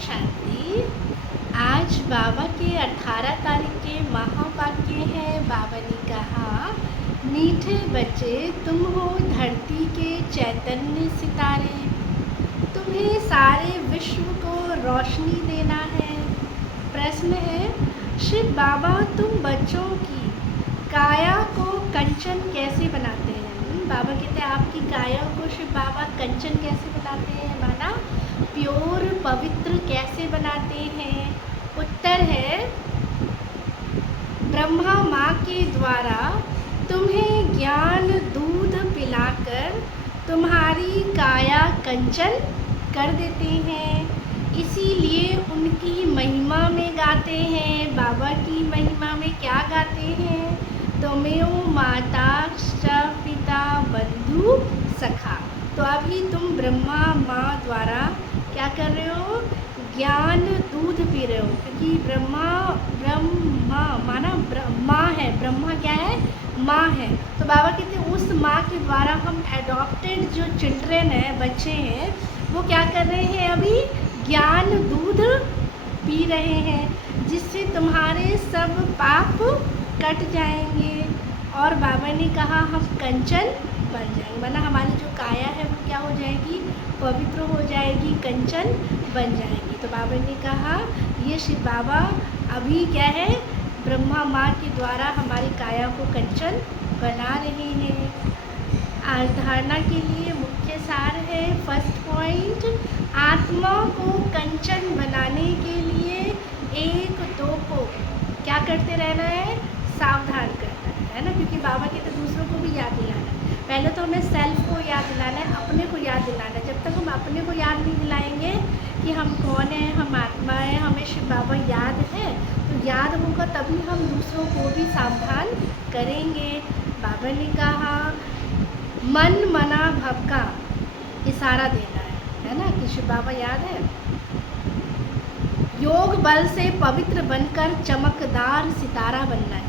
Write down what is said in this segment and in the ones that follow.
शांति। आज बाबा के 18 तारीख के महावाक्य है। बाबा ने कहा, मीठे बच्चे तुम हो धरती के चैतन्य सितारे, तुम्हें सारे विश्व को रोशनी देना है। प्रश्न है, शिव बाबा तुम बच्चों की काया को कंचन कैसे बनाते हैं? बाबा कहते हैं आपकी काया को शिव बाबा कंचन कैसे बनाते हैं, माना प्योर पवित्र कैसे बनाते हैं? उत्तर है, ब्रह्मा माँ के द्वारा तुम्हें ज्ञान दूध पिलाकर तुम्हारी काया कंचन कर देते हैं। इसीलिए उनकी महिमा में गाते हैं। बाबा की महिमा में क्या गाते हैं? त्वमेव माता पिता बंधु सखा। तो अभी तुम ब्रह्मा माँ द्वारा क्या कर रहे हो? ज्ञान दूध पी रहे हो, क्योंकि ब्रह्मा माना माँ है। ब्रह्मा क्या है? माँ है। तो बाबा कहते हैं उस माँ के द्वारा हम एडॉप्टेड जो चिल्ड्रेन हैं, बच्चे हैं, वो क्या कर रहे हैं? अभी ज्ञान दूध पी रहे हैं, जिससे तुम्हारे सब पाप कट जाएंगे। और बाबा ने कहा हम कंचन बन जाएंगे, माना हमारी जो काया है वो क्या हो जाएगी? पवित्र हो जाएगी, कंचन बन जाएगी। तो बाबा ने कहा ये शिव बाबा अभी क्या है? ब्रह्मा माँ के द्वारा हमारी काया को कंचन बना रहे हैं। आज धारणा के लिए मुख्य सार है, फर्स्ट पॉइंट, आत्मा को कंचन बनाने के लिए एक दो को क्या करते रहना है? सावधान करना है ना, क्योंकि बाबा के तो दूसरों को भी याद दिलाना है। पहले तो हमें सेल्फ को याद दिलाना है, अपने को याद दिलाना है। जब तक हम अपने को याद नहीं दिलाएंगे कि हम कौन हैं, हम आत्मा है, हमें शिव बाबा याद है, तो याद होगा तभी हम दूसरों को भी सावधान करेंगे। बाबा ने कहा मन मना भव का इशारा देना है ना, कि शिव बाबा याद है। योग बल से पवित्र बनकर चमकदार सितारा बनना है।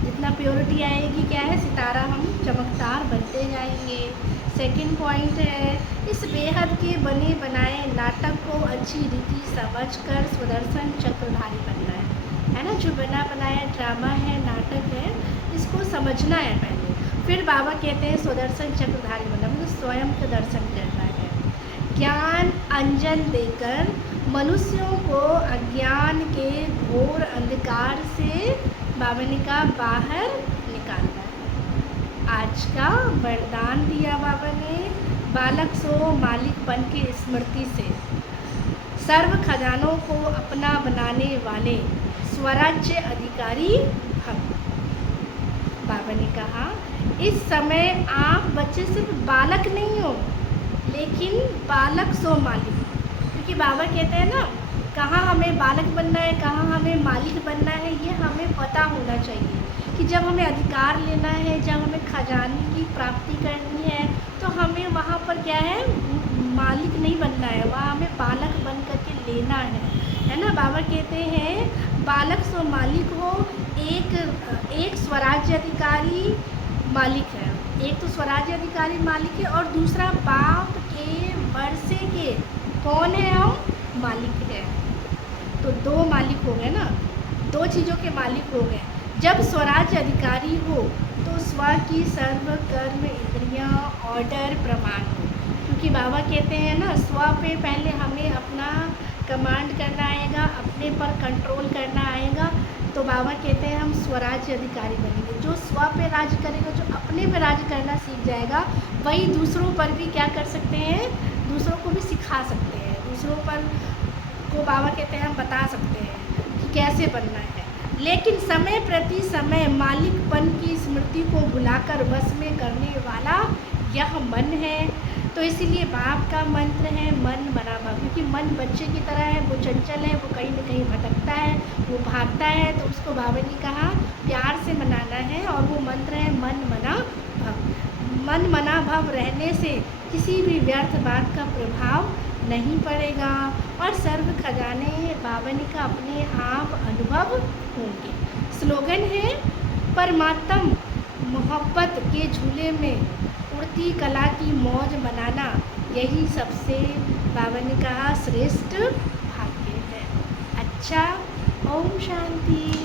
जितना प्योरिटी आएगी क्या है? सितारा हम चमकदार बनते जाएंगे। सेकंड पॉइंट है, इस बेहद के बने बनाए नाटक को अच्छी रीति समझकर सुदर्शन चक्रधारी बनना है ना। जो बना बनाया ड्रामा है, नाटक है, इसको समझना है पहले। फिर बाबा कहते हैं सुदर्शन चक्रधारी बनना, मतलब स्वयं का दर्शन करना है। ज्ञान अंजन देकर मनुष्यों को अज्ञान के घोर अंधकार से बाबा ने कहा बाहर निकालना है। आज का वरदान दिया बाबा ने, बालक सो मालिकपन की स्मृति से सर्व खजानों को अपना बनाने वाले स्वराज्य अधिकारी भव। बाबा ने कहा इस समय आप बच्चे सिर्फ बालक नहीं हो, लेकिन बालक सो मालिक। क्योंकि बाबा कहते हैं ना, कहाँ हमें बालक बनना है, कहाँ हमें मालिक बनना है, ये हमें पता होना चाहिए। कि जब हमें अधिकार लेना है, जब हमें खजाने की प्राप्ति करनी है, तो हमें वहाँ पर क्या है? मालिक नहीं बनना है, वहाँ हमें बालक बन करके लेना है ना। बाबा कहते हैं बालक सो मालिक हो। एक स्वराज्य अधिकारी मालिक है, एक तो स्वराज्य अधिकारी मालिक है, और दूसरा बाप के वर्षे के कौन है? हम मालिक है। तो दो मालिक हो गए ना, दो चीज़ों के मालिक हो गए। जब स्वराज्य अधिकारी हो तो स्व की सर्व कर्म इंद्रियां ऑर्डर प्रमाण हो। क्योंकि बाबा कहते हैं ना, स्व पे पहले हमें अपना कमांड करना आएगा, अपने पर कंट्रोल करना आएगा। तो बाबा कहते हैं हम स्वराज्य अधिकारी बनेंगे। जो स्व पे राज करेगा, जो अपने पे राज करना सीख जाएगा, वही दूसरों पर भी क्या कर सकते हैं? दूसरों को भी सिखा सकते हैं। दूसरों पर को बाबा कहते हैं हम बता सकते हैं कि कैसे बनना है। लेकिन समय प्रति समय मालिकपन की स्मृति को भुलाकर वश में करने वाला यह मन है। तो इसीलिए बाप का मंत्र है मन मना भव। क्योंकि मन बच्चे की तरह है, वो चंचल है, वो कहीं न कहीं भटकता है, वो भागता है। तो उसको बाबा ने कहा प्यार से मनाना है, और वो मंत्र है मन मना भव। मन मना भव रहने से किसी भी व्यर्थ बात का प्रभाव नहीं पड़ेगा, और सर्व खजाने बाबा ने का अपने आप अनुभव होंगे। स्लोगन है, परमात्म मोहब्बत के झूले में उड़ती कला की मौज मनाना, यही सबसे बाबा ने कहा श्रेष्ठ भाग्य अच्छा, ओम शांति।